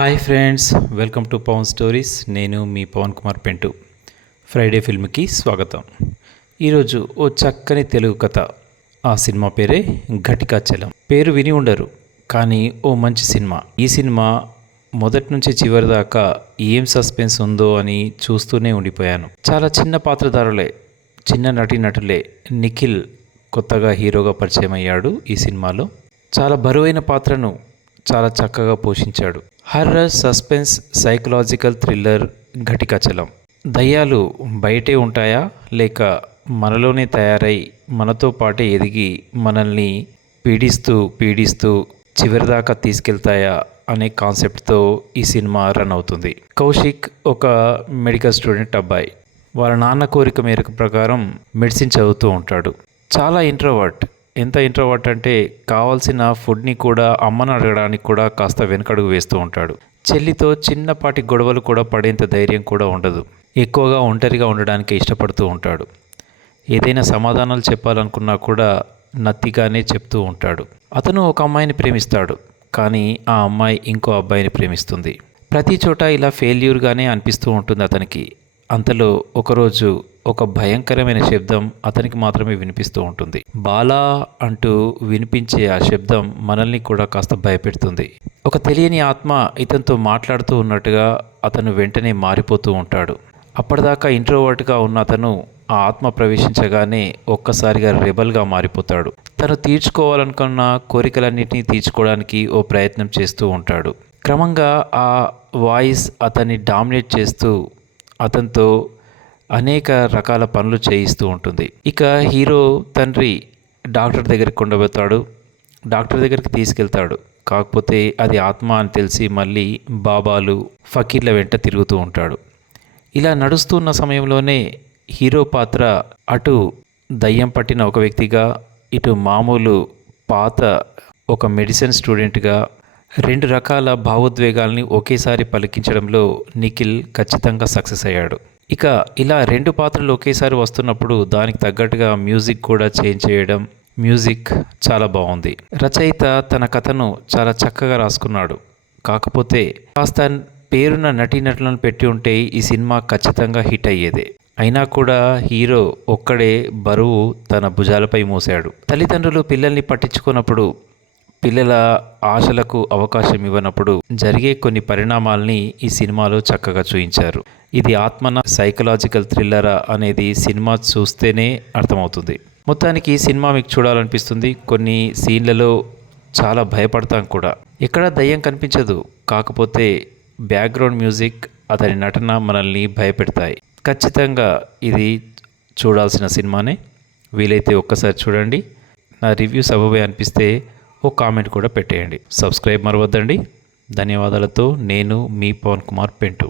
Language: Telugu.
Hi friends, welcome to Pavan stories. నేను మీ పవన్ కుమార్ పెంటు. ఫ్రైడే ఫిల్మ్కి స్వాగతం. ఈరోజు ఓ చక్కని తెలుగు కథ. ఆ సినిమా పేరే ఘటికాచలం. పేరు విని ఉండరు, కానీ ఓ మంచి సినిమా. ఈ సినిమా మొదటి నుంచి చివరి దాకా ఏం సస్పెన్స్ ఉందో అని చూస్తూనే ఉండిపోయాను. చాలా చిన్న పాత్రధారులే, చిన్న నటీనటులే. నిఖిల్ కొత్తగా హీరోగా పరిచయం అయ్యాడు ఈ సినిమాలో. చాలా బరువైన పాత్రను చాలా చక్కగా పోషించాడు. Horror, suspense, psychological thriller Ghatikachalam. దయ్యాలు బయటే ఉంటాయా, లేక మనలోనే తయారై మనతో పాటే ఎదిగి మనల్ని పీడిస్తూ చివరిదాకా తీసుకెళ్తాయా అనే కాన్సెప్ట్తో ఈ సినిమా రన్ అవుతుంది. కౌశిక్ ఒక మెడికల్ స్టూడెంట్ అబ్బాయి. వాళ్ళ నాన్న కోరిక మేరకు ప్రకారం మెడిసిన్ చదువుతూ ఉంటాడు. చాలా ఇంట్రోవర్ట్. ఎంత ఇంట్రోవర్ట్ అంటే కావాల్సిన ఫుడ్ని కూడా అమ్మను అడగడానికి కూడా కాస్త వెనకడుగు వేస్తూ ఉంటాడు. చెల్లితో చిన్నపాటి గొడవలు కూడా పడేంత ధైర్యం కూడా ఉండదు. ఎక్కువగా ఒంటరిగా ఉండడానికి ఇష్టపడుతూ ఉంటాడు. ఏదైనా సమాధానాలు చెప్పాలనుకున్నా కూడా నత్తిగానే చెప్తూ ఉంటాడు. అతను ఒక అమ్మాయిని ప్రేమిస్తాడు, కానీ ఆ అమ్మాయి ఇంకో అబ్బాయిని ప్రేమిస్తుంది. ప్రతి చోట ఇలా ఫెయిల్యూర్గానే అనిపిస్తూ ఉంటుంది అతనికి. అంతలో ఒకరోజు ఒక భయంకరమైన శబ్దం అతనికి మాత్రమే వినిపిస్తూ ఉంటుంది. బాలా అంటూ వినిపించే ఆ శబ్దం మనల్ని కూడా కాస్త భయపెడుతుంది. ఒక తెలియని ఆత్మ ఇతనితో మాట్లాడుతూ ఉన్నట్టుగా అతను వెంటనే మారిపోతూ ఉంటాడు. అప్పటిదాకా ఇంట్రోవర్ట్గా ఉన్న అతను ఆ ఆత్మ ప్రవేశించగానే ఒక్కసారిగా రెబల్గా మారిపోతాడు. తను తీర్చుకోవాలనుకున్న కోరికలన్నింటినీ తీర్చుకోవడానికి ఓ ప్రయత్నం చేస్తూ ఉంటాడు. క్రమంగా ఆ వాయిస్ అతన్ని డామినేట్ చేస్తూ అతనితో అనేక రకాల పనులు చేయిస్తూ ఉంటుంది. ఇక హీరో తండ్రి డాక్టర్ దగ్గరికి కొండబోతాడు. డాక్టర్ దగ్గరికి తీసుకెళ్తాడు. కాకపోతే అది ఆత్మ అని తెలిసి మళ్ళీ బాబాలు, ఫకీర్ల వెంట తిరుగుతూ ఉంటాడు. ఇలా నడుస్తున్న సమయంలోనే హీరో పాత్ర అటు దయ్యం పట్టిన ఒక వ్యక్తిగా, ఇటు మామూలు పాత ఒక మెడిసిన్ స్టూడెంట్గా రెండు రకాల భావోద్వేగాల్ని ఒకేసారి పలికించడంలో నిఖిల్ ఖచ్చితంగా సక్సెస్ అయ్యాడు. ఇక ఇలా రెండు పాత్రలు ఒకేసారి వస్తున్నప్పుడు దానికి తగ్గట్టుగా మ్యూజిక్ కూడా చేంజ్ చేయడం, మ్యూజిక్ చాలా బాగుంది. రచయిత తన కథను చాలా చక్కగా రాసుకున్నాడు. కాకపోతే కాస్త పేరున్న నటీనటులను పెట్టి ఉంటే ఈ సినిమా ఖచ్చితంగా హిట్ అయ్యేదే. అయినా కూడా హీరో ఒక్కడే బరువు తన భుజాలపై మోసాడు. తల్లిదండ్రులు పిల్లల్ని పట్టించుకున్నప్పుడు, పిల్లల ఆశలకు అవకాశం ఇవ్వనప్పుడు జరిగే కొన్ని పరిణామాల్ని ఈ సినిమాలో చక్కగా చూపించారు. ఇది ఆత్మన సైకలాజికల్ థ్రిల్లరా అనేది సినిమా చూస్తేనే అర్థమవుతుంది. మొత్తానికి ఈ సినిమా మీకు చూడాలనిపిస్తుంది. కొన్ని సీన్లలో చాలా భయపడతాం కూడా. ఎక్కడా దయ్యం కనిపించదు, కాకపోతే బ్యాక్గ్రౌండ్ మ్యూజిక్, అతని నటన మనల్ని భయపెడతాయి. ఖచ్చితంగా ఇది చూడాల్సిన సినిమానే. వీలైతే ఒక్కసారి చూడండి. నా రివ్యూ సబబే అనిపిస్తే ఓ కామెంట్ కూడా పెట్టేయండి. సబ్స్క్రైబ్ మరవద్దండి. ధన్యవాదాలతో నేను మీ పవన్ కుమార్ పెంటు.